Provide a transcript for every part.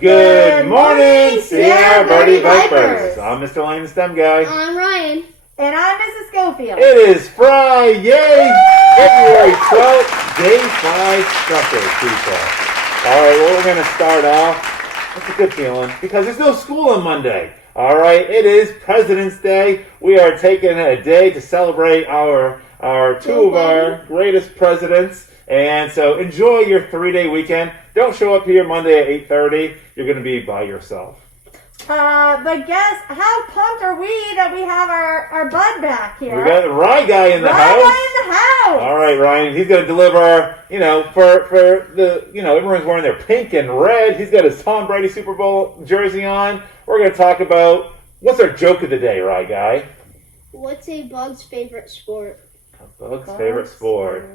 Good morning, Sierra Birdie Vipers. I'm Mr. Lane, the STEM guy. I'm Ryan. And I'm Mrs. Schofield. It is Friday, February 12th, day 5 Stuffers, people. All right, well, we're going to start off with a good feeling because there's no school on Monday. All right, it is President's Day. We are taking a day to celebrate our two of our greatest presidents. And so enjoy your 3-day weekend. Don't show up here Monday at 8:30. You're going to be by yourself. But guess how pumped are we that we have our bud back here? We got the Rye guy in the house. Rye guy in the house. All right, Ryan. He's going to deliver, for the, everyone's wearing their pink and red. He's got his Tom Brady Super Bowl jersey on. We're going to talk about, what's our joke of the day, Rye guy? What's a bug's favorite sport? A bug's favorite sport.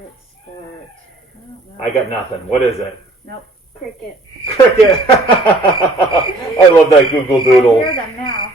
I got nothing. What is it? Nope. Cricket. Cricket. I love that Google Doodle. I hear them now.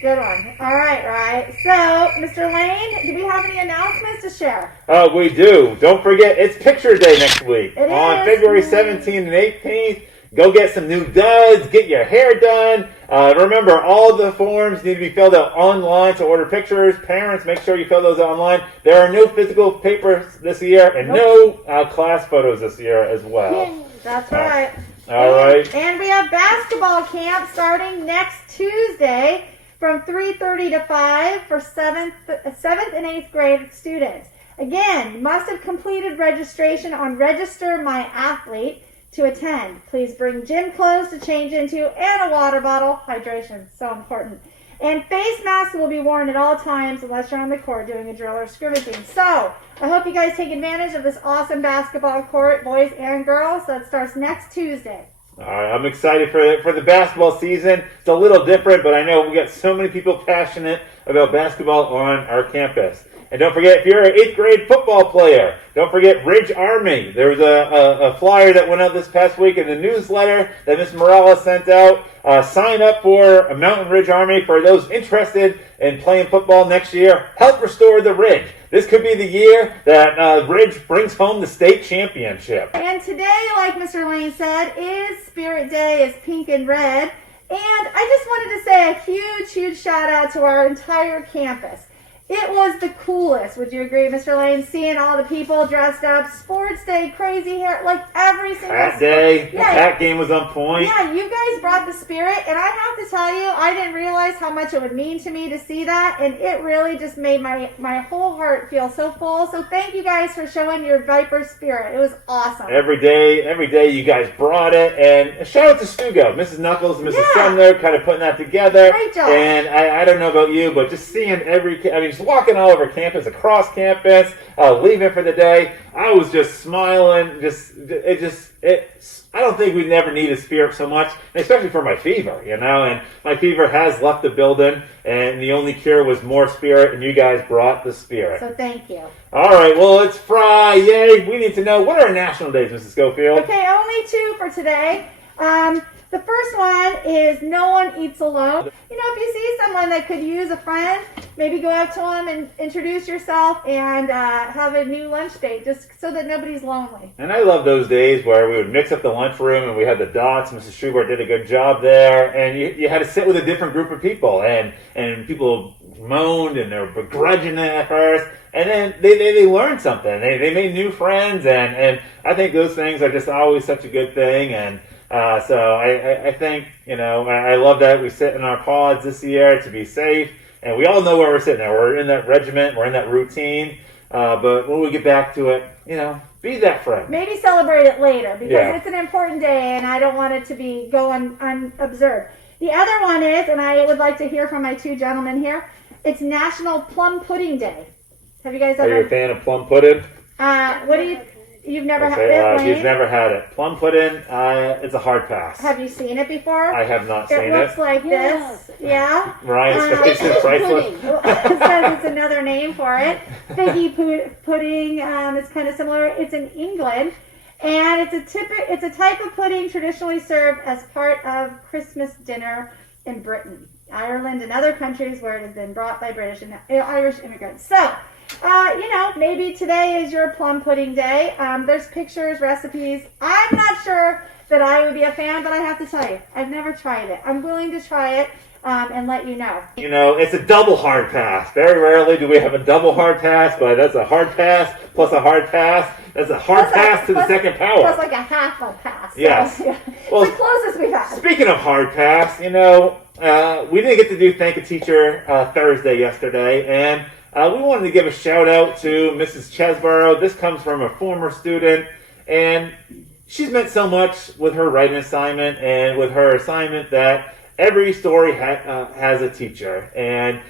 Good one. All right. So, Mr. Lane, do we have any announcements to share? We do. Don't forget, it's Picture Day next week. It on is. February 17th and 18th. Go get some new duds. Get your hair done. Remember, all the forms need to be filled out online to order pictures. Parents, make sure you fill those out online. There are no physical papers this year and no class photos this year as well. Yay. That's right. All right. And we have basketball camp starting next Tuesday from 3:30 to 5 for 7th and 8th grade students. Again, you must have completed registration on Register My Athlete to attend. Please bring gym clothes to change into and a water bottle. Hydration, so important. And face masks will be worn at all times unless you're on the court doing a drill or scrimmaging. So, I hope you guys take advantage of this awesome basketball court, boys and girls. That starts next Tuesday. All right, I'm excited for the basketball season. It's a little different, but I know we got so many people passionate about basketball on our campus. And don't forget, if you're an 8th grade football player, don't forget Ridge Army. There was a flyer that went out this past week in the newsletter that Ms. Morales sent out. Sign up for a Mountain Ridge Army for those interested in playing football next year. Help restore the Ridge. This could be the year that Ridge brings home the state championship. And today, like Mr. Lane said, is Spirit Day, is pink and red. And I just wanted to say a huge shout out to our entire campus. It was the coolest, would you agree, Mr. Lane? Seeing all the people dressed up, sports day, crazy hair, like every single Hat day, the hat game was on point. Yeah, you guys brought the spirit, and I have to tell you, I didn't realize how much it would mean to me to see that, and it really just made my whole heart feel so full. So thank you guys for showing your Viper spirit. It was awesome. Every day you guys brought it, and a shout out to Stugo, Mrs. Knuckles and Mrs. Sumner, kind of putting that together. Great job. And I don't know about you, but just seeing just walking all over campus, across campus, leaving for the day, I was just smiling. I don't think we never needed spirit so much, especially for my fever, and my fever has left the building, and the only cure was more spirit, and you guys brought the spirit. So thank you. All right, well, it's Friday. We need to know, what are our national days, Mrs. Schofield? Okay, only 2 for today. The first one is No One Eats Alone. If you see someone that could use a friend, maybe go up to them and introduce yourself and have a new lunch date, just so that nobody's lonely. And I love those days where we would mix up the lunchroom and we had the dots. Mrs. Schubert did a good job there. And you had to sit with a different group of people. And people moaned and they were begrudging it at first. And then they learned something. They made new friends. And I think those things are just always such a good thing. And so I think, I love that we sit in our pods this year to be safe. And we all know where we're sitting there. We're in that regiment. We're in that routine. But when we get back to it, be that friend. Maybe celebrate it later because it's an important day and I don't want it to be going unobserved. The other one is, and I would like to hear from my 2 gentlemen here, it's National Plum Pudding Day. Have you guys ever... Are you a fan of plum pudding? What do you... You've never had it? She's never had it. Plum pudding, it's a hard pass. Have you seen it before? I have not seen it. It looks like this. Yeah? Ryan's face is priceless. It says it's another name for it. Figgy pudding is kind of similar. It's in England. And it's a type of pudding traditionally served as part of Christmas dinner in Britain, Ireland, and other countries where it has been brought by British and Irish immigrants. So, Maybe today is your plum pudding day. There's pictures, recipes. I'm not sure that I would be a fan, but I have to tell you, I've never tried it. I'm willing to try it and let you know. It's a double hard pass. Very rarely do we have a double hard pass, but that's a hard pass plus a hard pass. That's a hard pass to the second power. Plus like a half a pass. Yes. So, yeah. Well, it's the closest we've had. Speaking of hard pass, we didn't get to do Thank a Teacher Thursday yesterday, and we wanted to give a shout out to Mrs. Chesborough. This comes from a former student, and she's meant so much with her writing assignment and with her assignment that every story has a teacher. And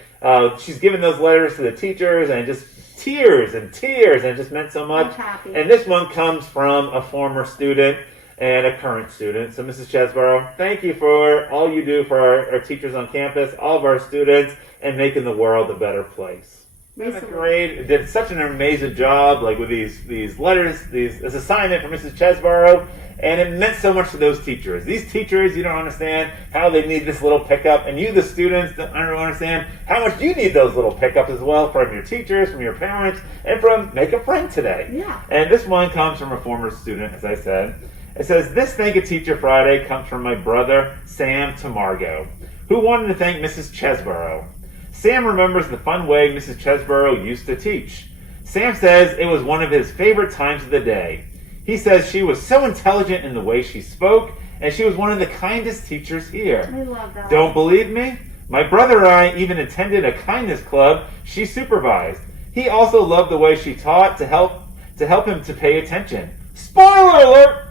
she's given those letters to the teachers, and just tears, and it just meant so much. And this one comes from a former student and a current student. So Mrs. Chesborough, thank you for all you do for our teachers on campus, all of our students, and making the world a better place. Did such an amazing job, like with these letters, this assignment for Mrs. Chesborough, and it meant so much to those teachers. These teachers, you don't understand how they need this little pickup, and you, the students, don't understand how much you need those little pickups as well from your teachers, from your parents, and from Make a Friend today. Yeah. And this one comes from a former student, as I said. It says, "This Thank a Teacher Friday comes from my brother, Sam Tamargo, who wanted to thank Mrs. Chesborough. Sam remembers the fun way Mrs. Chesborough used to teach. Sam says it was one of his favorite times of the day. He says she was so intelligent in the way she spoke, and she was one of the kindest teachers here. I love that. Don't believe me? My brother and I even attended a kindness club she supervised. He also loved the way she taught to help him to pay attention. Spoiler alert!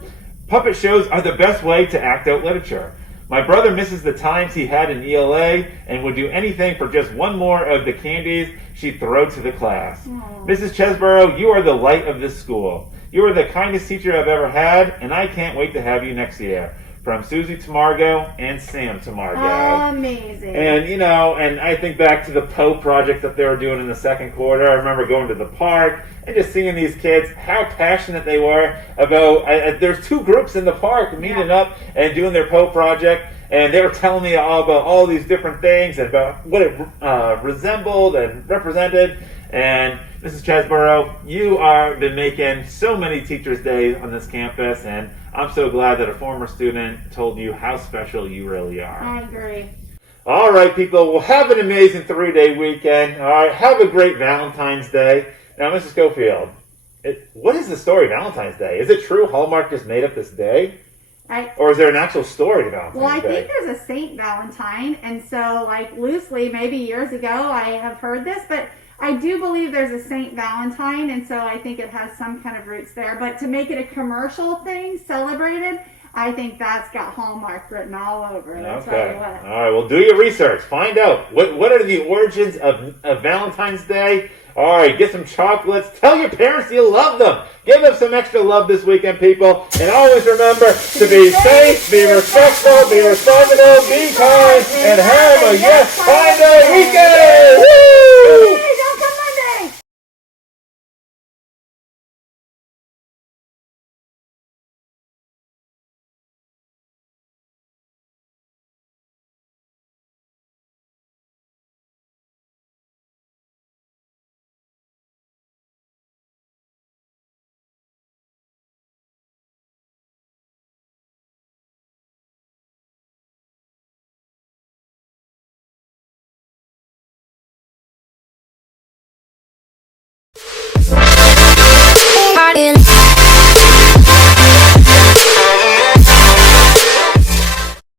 Puppet shows are the best way to act out literature. My brother misses the times he had in ELA and would do anything for just one more of the candies she'd throw to the class. Aww. Mrs. Chesborough, you are the light of this school. You are the kindest teacher I've ever had, and I can't wait to have you next year. From Susie Tamargo and Sam Tamargo." Amazing. And, and I think back to the Poe project that they were doing in the second quarter. I remember going to the park and just seeing these kids, how passionate they were about, there's two groups in the park meeting up and doing their Poe project. And they were telling me all about all these different things and about what it resembled and represented. And Mrs. Chesborough, you are been making so many Teachers' Days on this campus, and I'm so glad that a former student told you how special you really are. I agree. All right, people, well, have an amazing 3-day weekend. All right, have a great Valentine's Day. Now, Mrs. Schofield, what is the story of Valentine's Day? Is it true Hallmark just made up this day? Or is there an actual story to Valentine's Day? Well, I think there's a Saint Valentine, and so, loosely, maybe years ago, I have heard this, but I do believe there's a Saint Valentine, and so I think it has some kind of roots there. But to make it a commercial thing, celebrated, I think that's got Hallmark written all over it. That's okay. What. All right, well, do your research. Find out. What are the origins of Valentine's Day? All right, get some chocolates. Tell your parents you love them. Give them some extra love this weekend, people. And always remember to be safe, be respectful, be responsible, be kind, and have a yes, fine day weekend. Woo!